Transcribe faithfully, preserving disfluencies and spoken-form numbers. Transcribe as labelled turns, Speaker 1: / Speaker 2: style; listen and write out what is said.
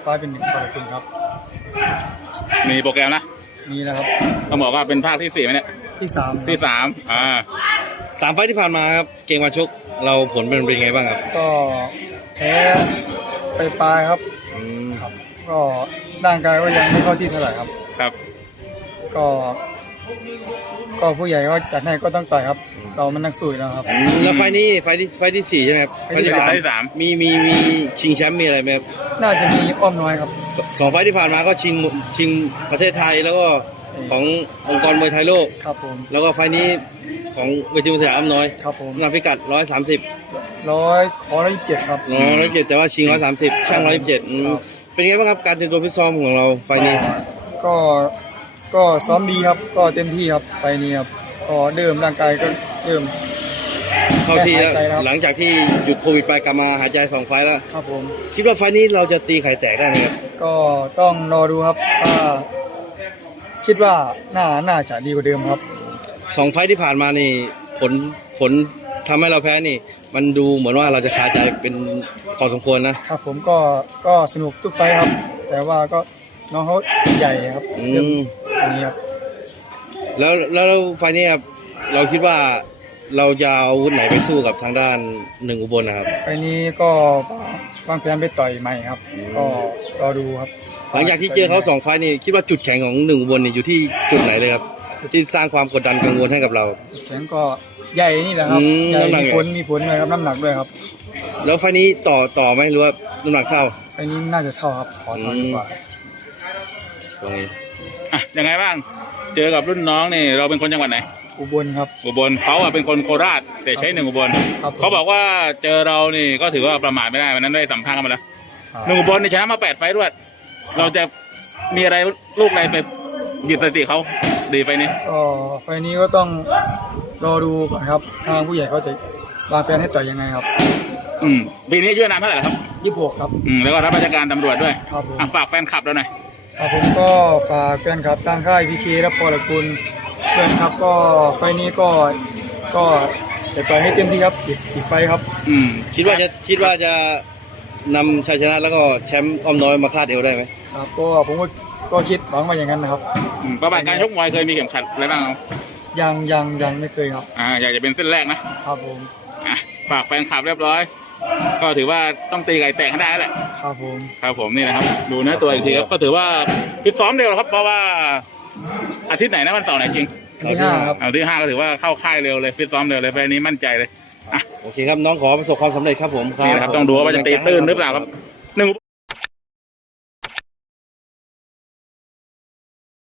Speaker 1: ฟ้าเป็นหนึ่งขอบคุณครับ
Speaker 2: มีโปรแกรมนะ
Speaker 1: มีนะครับ
Speaker 2: ต้องบอกว่าเป็นภาคที่สี่ไหมเนี่ย
Speaker 1: ที่สาม
Speaker 2: ที่สามอ่า
Speaker 3: สามไฟที่ผ่านมาครับเกมการชกเราผลเป็นเป็นไงบ้างครับ
Speaker 1: ก็แพ้ไปปลายครับครับก็ร่างกายก็ยังไม่เข้าที่เท่าไหร่ครับ
Speaker 2: ครับ
Speaker 1: ก็ก็ผู้ใหญ่ก็จัดให้ก็ต้องต่อยครับเรามันนักสู้แล้วครับ
Speaker 3: แล้วไฟนี้ไฟที่ไฟที่สี่ใช่ไหมครับ
Speaker 2: ไฟที่สามไฟที่สาม
Speaker 3: มีมีมีชิงแชมป์มีอะไรไหมครับ
Speaker 1: น่าจะมีอ้อมน้อยครับ
Speaker 3: สองไฟที่ผ่านมาก็ชิงชิงประเทศไทยแล้วก็ขององค์กรมวยไทยโลก
Speaker 1: ครับผม
Speaker 3: แล้วก็ไฟนี้ของเวทีมวยสยามอ้อมน้อย
Speaker 1: ครับผม
Speaker 3: น้ำพิกัดร้อยสามสิบ
Speaker 1: ร้อยขอร้อยยี่สิบเจ็ดครับ
Speaker 3: ร้อยยี่สิบเจ็ดแต่ว่าชิงร้อยสามสิบช่างร้อยยี่สิบเจ็ดเป็นไงบ้างครับการเตรียมตัวฟิตซ้อมของเราไฟนี้
Speaker 1: ก็ก็ซ้อมดีครับก็เต็มที่ครับไฟนี้ครับก็เดิมร่างกายก็เดิม
Speaker 3: เข้าที่แล้วหลังจากที่หยุดโควิดไปกลับมาหายใจสองไฟแล้ว
Speaker 1: ครับผม
Speaker 3: คิดว่าไฟนี้เราจะตีไข่แตกได้ไหมครับ
Speaker 1: ก็ต้องรอดูครับถ้าคิดว่าน่าน่าจะดีกว่าเดิมครับ
Speaker 3: สองไฟที่ผ่านมานี่ผลผลทำให้เราแพ้นี่มันดูเหมือนว่าเราจะคาใจเป็นพอสมควรนะครับ
Speaker 1: ผมก็ก็สนุกทุกไฟครับแต่ว่าก็น้องเขาใหญ่ครับ
Speaker 3: อืม
Speaker 1: นี่ครับ
Speaker 3: แล้วแล้วไฟนี้ครับเราคิดว่าเราจะเอาอาวุธไหนไปสู้กับทางด้านหนึ่งอุบลนะครับ
Speaker 1: ไฟนี้ก็วางแผนไปต่อยใหม่ครับก็รอดูครับ
Speaker 3: หลังจากที่เจอเขาสองไฟนี่คิดว่าจุดแข็งของหนึ่งอุบลนี่อยู่ที่จุดไหนเลยครับที่สร้างความกดดันกังวลให้กับเรา
Speaker 1: จุดแข็งก็ใหญ่นี่แหละครับใหญ่มีผลมีผลเลยครับน้ำหนักด้วยครับ
Speaker 3: แล้วไฟนี้ต่อต่อไหมหรือว่าน้ำหนักเท่า
Speaker 1: ไฟนี้น่าจะเท่าครับขอต่อดีกว่า
Speaker 3: ตรงนี้
Speaker 2: อ่ะยังไงบ้างเจอกับรุ่นน้องนี่เราเป็นคนจังหวัดไหน
Speaker 1: อุบลครับ
Speaker 2: อุบลเขาอ่ะเป็นคนโคราชแต่ใช้หนึ่งอุบลเขาบอกว่าเจอเรานี่ก็ถือว่าประมาทไม่ได้วันนั้นได้สัมภาษณ์กันมาแล้วหนึ่งอุบลนี่ชนะมาแปดไฟด้วยเราจะมีอะไรลูกอะไรไปหยิบสถิติเขาดีไฟนี้
Speaker 1: ก็ไฟนี้ก็ต้องรอดูก่อนครับทางผู้ใหญ่เขาจะวางแผนให้ต่อยยังไงครับ
Speaker 2: อืมปีนี้อายุนานเท่าไหร่ครับ
Speaker 1: ยี่สิบหกครับ
Speaker 2: อืมแล้วก็รับราชการตำรวจด้วย
Speaker 1: ครับผม
Speaker 2: ฝากแฟนคลับเราหน่อย
Speaker 1: ครับผมก็ฝากแฟนคลับทางค่ายพีเคและพอละกุลเพื่อนครับก็ไฟนี้ก็ก็จะต่อยให้เต็มที่ครับอีกอีกไฟครับ
Speaker 3: อืมคิดว่าจะคิดว่าจะนำชัยชนะแล้วก็แชมป์อ้อมน้อยมาคาดเอวได้ไหม
Speaker 1: ครับก็ผมก็ก็คิดหวังว่าอย่างนั้นนะครับ
Speaker 2: ประวัติการชกมวยเคยมีเข็มขัดอะไรบ้าง
Speaker 1: ยังยังยังไม่เคยครับ
Speaker 2: อ่าอยากจะเป็นเส้นแรกนะครับ
Speaker 1: ผม
Speaker 2: อ่ะฝากแฟนคลับเรียบร้อยก็ถือว่าต้องตีไก่แตกให้ได้แหละ
Speaker 1: ครับผม
Speaker 2: ครับผมนี่นะครับดูเนื้อตัวอีกทีครับก็ถือว่าฟิตซ้อมเร็วครับเพราะว่าอาทิตย์ไหนนะวันเสาร์ไหนจริง
Speaker 1: ที่ห้าครับ
Speaker 2: เอาที่ห้าก็ถือว่าเข้าค่ายเร็วเลยฟิตซ้อมเร็วเลยไฟนี้มั่นใจเลย
Speaker 3: อ่ะโอเคครับน้องขอประสบความสำเร็จครับผม
Speaker 2: นี่นะครับต้องดูว่าจะตีตื้นหรือเปล่าครับหนึ่ง